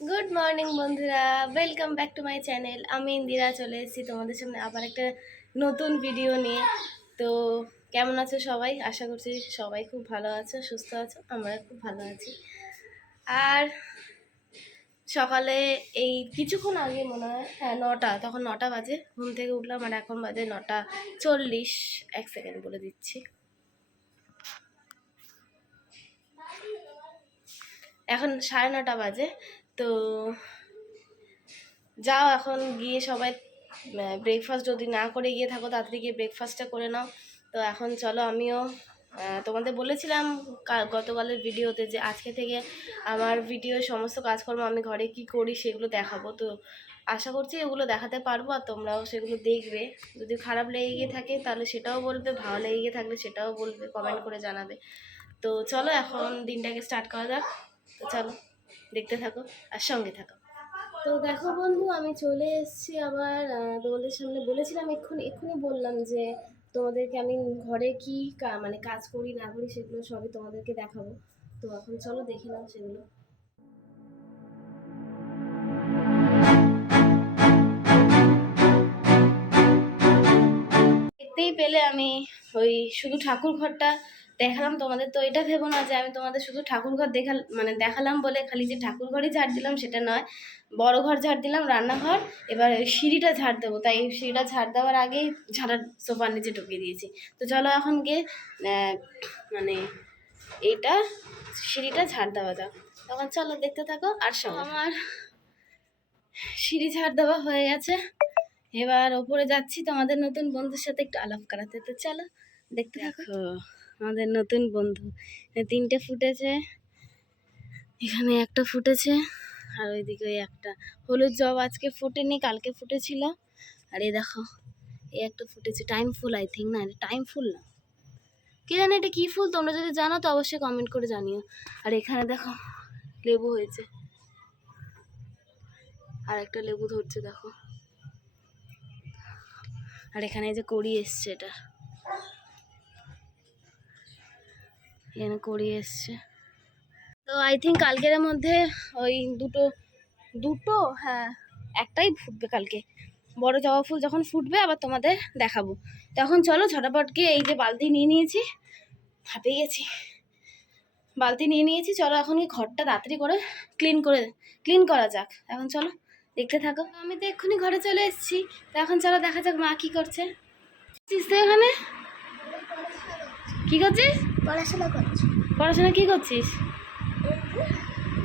Good morning বন্ধুরা, welcome back to my channel. আমি ইন্দিরা চলে এসেছি তোমাদের সামনে আবার একটা নতুন ভিডিও নিয়ে। তো কেমন আছো সবাই? আশা করছি সবাই খুব ভালো আছো, সুস্থ আছো। আমরা খুব ভালো আছি। আর সকালে এই কিছুক্ষণ আগে মনে হয়, হ্যাঁ 9টা, তখন 9টা বাজে ঘুম থেকে উঠলাম। আর এখন বাজে 9টা 40। এক সেকেন্ড বলে দিচ্ছি, এখন 9:30 বাজে। তো যাও এখন গিয়ে সবাই ব্রেকফাস্ট, যদি না করে গিয়ে থাকো তাড়াতাড়ি গিয়ে ব্রেকফাস্টটা করে নাও। তো এখন চলো, আমিও তোমাদের বলেছিলাম গতকালের ভিডিওতে যে আজকে থেকে আমার ভিডিও সমস্ত কাজকর্ম আমি ঘরে কি করি সেগুলো দেখাবো। তো আশা করছি এগুলো দেখাতে পারবো আর তোমরাও সেগুলো দেখবে। যদি খারাপ লেগে গিয়ে থাকে তাহলে সেটাও বলবে, ভালো লেগে গিয়ে থাকলে সেটাও বলবে, কমেন্ট করে জানাবে। তো চলো এখন দিনটাকে স্টার্ট করা যাক। তো চলো দেখতে থাকো আর সঙ্গে থাকো। তো দেখো বন্ধু, আমি চলে এসেছি আবার তোমাদের সামনে। বলেছিলাম এক্ষুনি এক্ষুনি বললাম যে তোমাদেরকে আমি ঘরে কি মানে কাজ করি না করি সেগুলো সবই তোমাদেরকে দেখাবো। তো এখন চলো দেখে নাও সেগুলো। দেখতেই পেলে আমি ওই শুধু ঠাকুর ঘরটা দেখালাম তোমাদের। তো এটা ভেবো না যে আমি তোমাদের শুধু ঠাকুর ঘর দেখালাম বলে খালি যে ঠাকুর ঘরই ঝাড় দিলাম সেটা নয়। বড় ঘর ঝাড় দিলাম, রান্নাঘর, এবার ওই সিঁড়িটা ঝাড় দেবো। তাই এই সিঁড়িটা ঝাড় দেওয়ার আগেই ঝাড়ার সোফার নিচে ঢুকিয়ে দিয়েছি। তো চলো এখন গিয়ে মানে এইটা সিঁড়িটা ঝাড় দেওয়া যাক। তখন চলো দেখতে থাকো আর সঙ্গে। আমার সিঁড়ি ঝাড় দেওয়া হয়ে গেছে, এবার ওপরে যাচ্ছি তোমাদের নতুন বন্ধুর সাথে একটু আলাপ করাতে। তো চলো দেখতে থাকো। আমাদের নতুন বন্ধু 3টে ফুটেছে, এখানে একটা ফুটেছে, আর ওইদিকে ওই একটা হলুদ জব আজকে ফুটেনি, কালকে ফুটেছিল। আর এই দেখো এই একটা ফুটেছে, টাইম ফুল আই থিঙ্ক। না, এটা টাইম ফুল না, কি জানি এটা কি ফুল। তোমরা যদি জানো তো অবশ্যই কমেন্ট করে জানিও। আর এখানে দেখো লেবু হয়েছে, আর একটা লেবু ধরছে দেখো। আর এখানে এই যে কড়ি এসছে, এটা এখানে কড়ি এসছে। তো আই থিঙ্ক কালকের মধ্যে ওই দুটো দুটো হ্যাঁ একটাই ফুটবে কালকে। বড় জবা ফুল যখন ফুটবে আবার তোমাদের দেখাবো। তখন চলো ঝটাপট গিয়ে, এই যে বালতি নিয়ে নিয়েছি, হাঁপিয়ে গেছি, বালতি নিয়ে নিয়েছি। চলো এখন কি ঘরটা তাড়াতাড়ি করে ক্লিন করা যাক। এখন চলো দেখতে থাকো। আমি তো এক্ষুনি ঘরে চলে এসেছি। তো এখন চলো দেখা যাক মা কি করছে। তো এখানে কি করছিস? পড়াশোনা করছি। পড়াশোনা কি করছিস?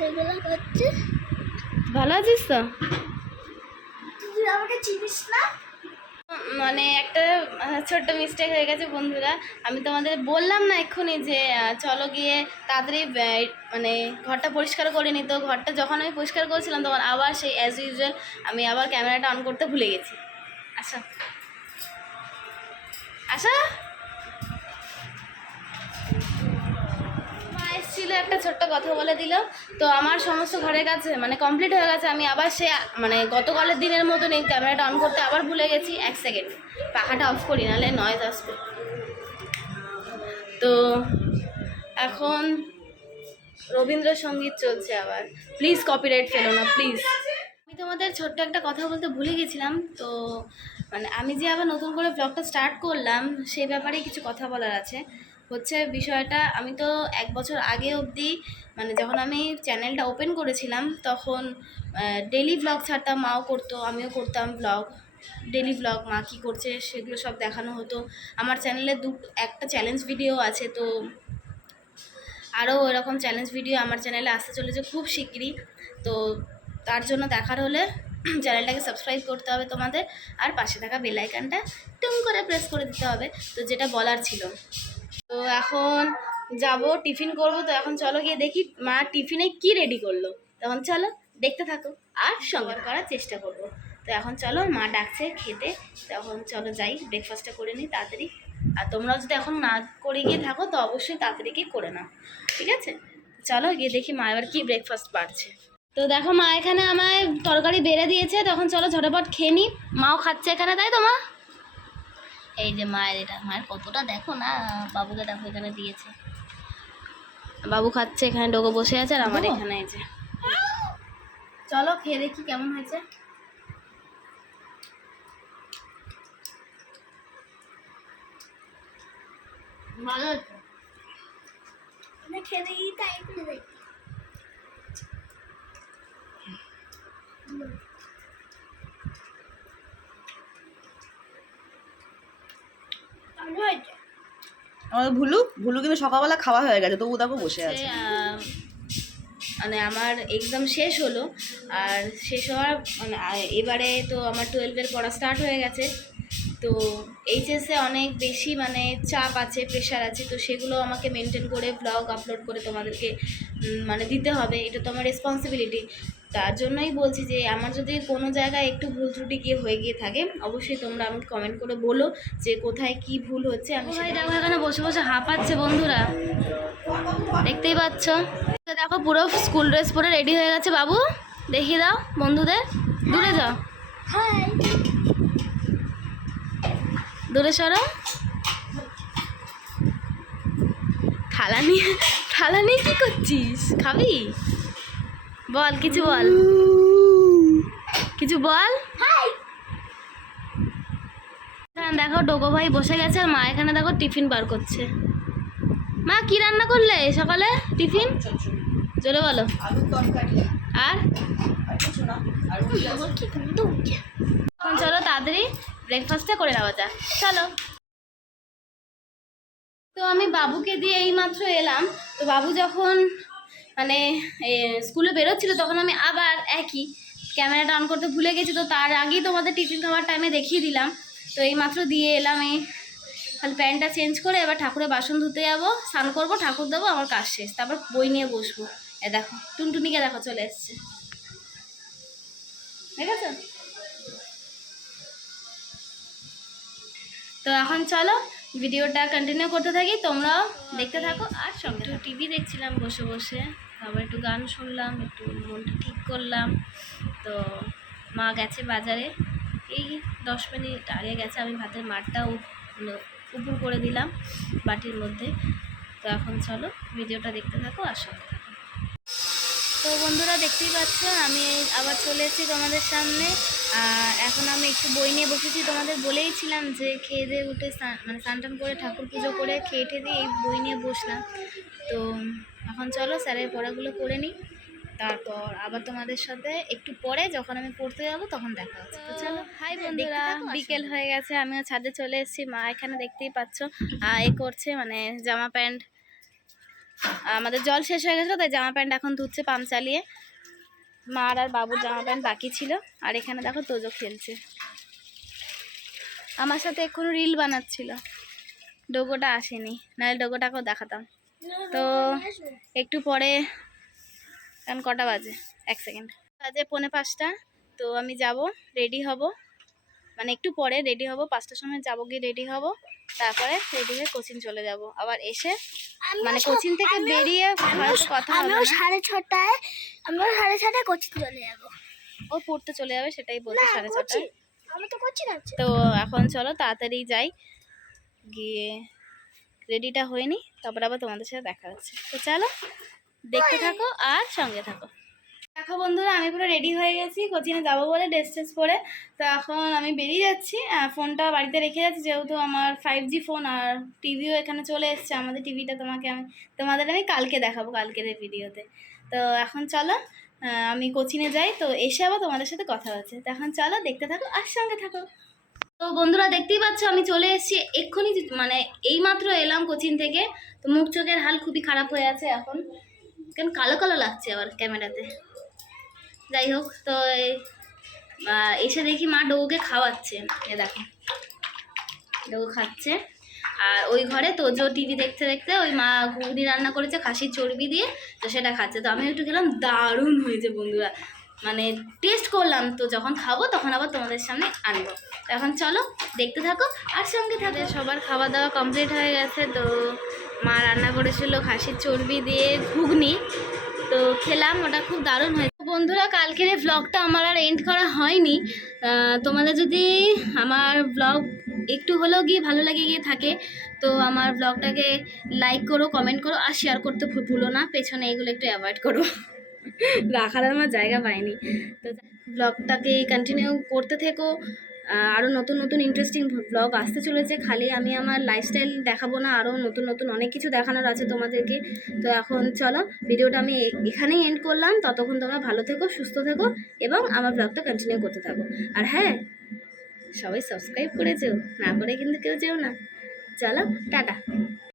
এগুলো করছি। ভালো আছিস তো? তুই আমাকে চিনিস না? মানে একটা ছোট্ট মিস্টেক হয়ে গেছে বন্ধুরা। আমি তোমাদের বললাম না এক্ষুনি যে চলো গিয়ে তাড়াতাড়ি মানে ঘরটা পরিষ্কার করে নিই। তো ঘরটা যখন আমি পরিষ্কার করেছিলাম তখন আবার সেই অ্যাজ ইউজুয়াল আমি আবার ক্যামেরাটা অন করতে ভুলে গেছি। আচ্ছা আচ্ছা, মা এসেছিল, একটা ছোট্ট কথা বলে দিল। তো আমার সমস্ত ঘরের কাজ মানে কমপ্লিট হয়ে গেছে। আমি আবার সে মানে গতকালের দিনের মতন এই ক্যামেরাটা অন করতে আবার ভুলে গেছি। এক সেকেন্ড পাখাটা অফ করি, নাহলে নয়েজ আসবে। তো এখন রবীন্দ্রসঙ্গীত চলছে আবার, প্লিজ কপিরাইট ফেলো না প্লিজ। আমি তোমাদের ছোট্ট একটা কথা বলতে ভুলে গেছিলাম। তো মানে আমি যে আবার নতুন করে ব্লগটা স্টার্ট করলাম সেই ব্যাপারে কিছু কথা বলার আছে। হচ্ছে বিষয়টা, আমি তো 1 বছর আগে অবধি মানে যখন আমি চ্যানেলটা ওপেন করেছিলাম তখন ডেলি ব্লগ ছাড়তাম। মাও করতো, আমিও করতাম ব্লগ, ডেলি ব্লগ। মা কী করছে সেগুলো সব দেখানো হতো। আমার চ্যানেলে একটা চ্যালেঞ্জ ভিডিও আছে। তো আরও এরকম চ্যালেঞ্জ ভিডিও আমার চ্যানেলে আসতে চলেছে খুব শিগগিরই। তো তার জন্য দেখার হলে চ্যানেলটাকে সাবস্ক্রাইব করতে হবে তোমাদের, আর পাশে থাকা বেল আইকনটা টুং করে প্রেস করে দিতে হবে। তো যেটা বলার ছিল, তো এখন যাব টিফিন করব। তো এখন চলো গিয়ে দেখি মা টিফিনে কি রেডি করলো। তখন চলো দেখতে থাকো আর সঙ্গে করার চেষ্টা করব। তো এখন চলো, মা ডাকছে খেতে। তখন চলো যাই, ব্রেকফাস্টটা করে নিই তাড়াতাড়ি। আর তোমরাও যদি এখন না করে গিয়ে থাকো তো অবশ্যই তাড়াতাড়ি গিয়ে করে নাও, ঠিক আছে? চলো গিয়ে দেখি মা এবার কি ব্রেকফাস্ট বাড়ছে। তো দেখো মা এখানে আমায় তরকারি বেড়ে দিয়েছে। তখন চলো ঝটাপট খেয়ে নিই। মাও খাচ্ছে এখানে, তাই তো মা? এই যে মায়ের, এটা মায়ের কতটা দেখো না, বাবুকে দেখো এখানে দিয়েছে, বাবু খাচ্ছে এখানে, ডোগো বসে আছে। আর আমার এখানে এই যে চলো খেয়ে দেখি কেমন হয়েছে। ভালো হয়েছে। আমি খেয়ে দেখি তাই করে দেখি। ভালো হয়েছে। আমাদের ভুলু ভুলু কিন্তু সকালবেলা খাওয়া হয়ে গেছে, তবু দেখো বসে আছে। মানে আমার এক্সাম শেষ হলো, আর শেষ হওয়ার মানে এবারে তো আমার 12-এর পড়া স্টার্ট হয়ে গেছে। তো এইচএসে অনেক বেশি মানে চাপ আছে, প্রেশার আছে, তো সেগুলো আমাকে মেনটেন করে ব্লগ আপলোড করে তোমাদেরকে মানে দিতে হবে, এটা তো আমার রেসপন্সিবিলিটি। তার জন্যই বলছি যে আমার যদি কোনো জায়গায় একটু ভুল ত্রুটি হয়ে গিয়ে থাকে, অবশ্যই তোমরা আমাকে কমেন্ট করে বলো যে কোথায় কি ভুল হচ্ছে। আমি দেখো এখানে বসে বসে হাঁপাচ্ছে বন্ধুরা, দেখতেই পাচ্ছ। দেখো পুরো স্কুল ড্রেস পরে রেডি হয়ে গেছে বাবু, দেখিয়ে দাও বন্ধুদের। দূরে যাও, হাই। দূরে সরো। থালা নিয়ে কি করছিস? খাবি? বল কিছু বল, কিছু বল। হাই। দেখো ডোগো ভাই বসে গেছে, আর মা এখানে দেখো টিফিন বার করছে। মা কি রান্না করলে সকালে টিফিন? জোরে বলো। আলুর তরকারি আর আর এখন চলো তাড়াতাড়ি ব্রেকফাস্টটা করে নেওয়া যাক, চলো। তো আমি বাবুকে দিয়ে এইমাত্র এলাম। তো বাবু যখন মানে স্কুলে বেরোচ্ছিল, তখন আমি আবার একই ক্যামেরাটা অন করতে ভুলে গেছি। তো তার আগেই তোমাদের টিফিন খাওয়ার টাইমে দেখিয়ে দিলাম। তো এইমাত্র দিয়ে এলাম, এই খালি প্যান্টটা চেঞ্জ করে এবার ঠাকুরের বাসন ধুতে যাবো, স্নান করবো, ঠাকুর দেবো, আমার কাজ শেষ। তারপর বই নিয়ে বসবো। এ দেখো টুনটুনিকে দেখো চলে এসছে, ঠিক আছে? তো এখন চলো ভিডিওটা কন্টিনিউ করতে থাকি, তোমরাও দেখতে থাকো। আর সঙ্গে টিভি দেখছিলাম বসে বসে, আবার একটু গান শুনলাম, একটু মনটা ঠিক করলাম। তো মা গেছে বাজারে, এই 10 মিনিট আগে গেছে। আমি ভাতের মাঠটা উপর করে দিলাম বাটির মধ্যে। তো এখন চলো ভিডিওটা দেখতে থাকো আর সঙ্গে থাকো। তো বন্ধুরা দেখতেই পাচ্ছ আমি আবার চলে এসেছি তোমাদের সামনে। আর এখন আমি একটু বই নিয়ে বসেছি, তোমাদের বলেইছিলাম যে খেয়ে দিয়ে উঠে মানে স্নান টান করে ঠাকুর পুজো করে খেয়ে দিয়ে এই বই নিয়ে বসলাম। তো এখন চলো স্যারের পড়াগুলো করে নিই, তারপর আবার তোমাদের সাথে একটু পরে যখন আমি পড়তে যাবো তখন দেখা হচ্ছে। তো চলো। হাই বন্ধুরা, বিকেল হয়ে গেছে, আমিও ছাদে চলে এসেছি। মা এখানে দেখতেই পাচ্ছ এ করছে, মানে জামা প্যান্ট, আমাদের জল শেষ হয়ে গেছিলো তাই জামা প্যান্ট এখন ধুচ্ছে পাম্প চালিয়ে। মা আর বাবুর জামা প্যান্ট বাকি ছিল। আর এখানে দেখো তোজো খেলছে আমার সাথে, এক্ষুনি রিল বানাচ্ছিল। ডোগোটা আসেনি, নাহলে ডোগোটাকেও দেখাতাম। তো একটু পরে, কারণ কটা বাজে 1 সেকেন্ড বাজে 4:45। তো আমি যাব, রেডি হব, মানে একটু পরে রেডি হব, 5টার সময় যাবো, গিয়ে রেডি হব, তারপরে রেডি হয়ে কোচিং চলে যাব। আবার এসে মানে কোচিং থেকে বেরিয়ে কথা হবে না। আমিও 6:30 কোচিং চলে যাবো। ও পড়তে চলে যাবে, সেটাই বলছে 6:30। আমি তো কোচিং আছে। তো এখন চলো তাড়াতাড়ি যাই, গিয়ে রেডিটা হয়ে নি, তারপর আবার তোমাদের সাথে দেখা হচ্ছে। তো চলো দেখতে থাকো আর সঙ্গে থাকো। দেখো বন্ধুরা আমি পুরো রেডি হয়ে গেছি কোচিংয়ে যাবো বলে, ড্রেস ট্রেস পরে। তো এখন আমি বেরিয়ে যাচ্ছি, ফোনটা বাড়িতে রেখে যাচ্ছি, যেহেতু আমার 5G ফোন, আর টিভিও এখানে চলে এসছে। আমাদের টিভিটা তোমাদের আমি কালকে দেখাবো, কালকের ভিডিওতে। তো এখন চলো আমি কোচিংয়ে যাই, তো এসে আবার তোমাদের সাথে কথা হচ্ছে। তো এখন চলো দেখতে থাকো আর সঙ্গে থাকো। তো বন্ধুরা দেখতেই পাচ্ছ আমি চলে এসেছি এক্ষুনি, মানে এইমাত্র এলাম কোচিং থেকে। তো মুখ চোখের হাল খুবই খারাপ হয়ে আছে এখন, কেন কালো কালো লাগছে আবার ক্যামেরাতে। যাই হোক, তো এসে দেখি মা ডোকে খাওয়াচ্ছে, এ দেখো ডোগো খাচ্ছে। আর ওই ঘরে তোজো টিভি দেখতে দেখতে ওই মা ঘুগনি রান্না করেছে খাসির চর্বি দিয়ে, তো সেটা খাচ্ছে। তো আমি একটু খেলাম, দারুণ হয়েছে বন্ধুরা, মানে টেস্ট করলাম। তো যখন খাবো তখন আবার তোমাদের সামনে আনবো। তো এখন চলো দেখতে থাকো আর সঙ্গে থাকো। সবার খাওয়া দাওয়া কমপ্লিট হয়ে গেছে। তো মা রান্না করেছিল খাসির চর্বি দিয়ে ঘুগনি, তো খেলাম, ওটা খুব দারুণ হয়েছে। বন্ধুরা কালকের এই ব্লগটা আমার আর এন্ড করা হয়নি। তোমাদের যদি আমার ব্লগ একটু হলেও গিয়ে ভালো লাগে গিয়ে থাকে, তো আমার ব্লগটাকে লাইক করো, কমেন্ট করো আর শেয়ার করতে ভুলো না। পেছনে এগুলো একটু অ্যাভয়েড করো। রাখার আমার জায়গা পাইনি। তো ব্লগটাকে কন্টিনিউ করতে থেকো, আরও নতুন নতুন ইন্টারেস্টিং ব্লগ আসতে চলেছে। খালি আমি আমার লাইফস্টাইল দেখাবো না, আরও নতুন নতুন অনেক কিছু দেখানোর আছে তোমাদেরকে। তো এখন চলো ভিডিওটা আমি এখানেই এন্ড করলাম। ততক্ষণ তোমরা ভালো থেকো, সুস্থ থেকো এবং আমার ব্লগটা কন্টিনিউ করতে থাকো। আর হ্যাঁ, সবাই সাবস্ক্রাইব করে যেও, না করে কিন্তু কেউ যেও না। চলো টাটা।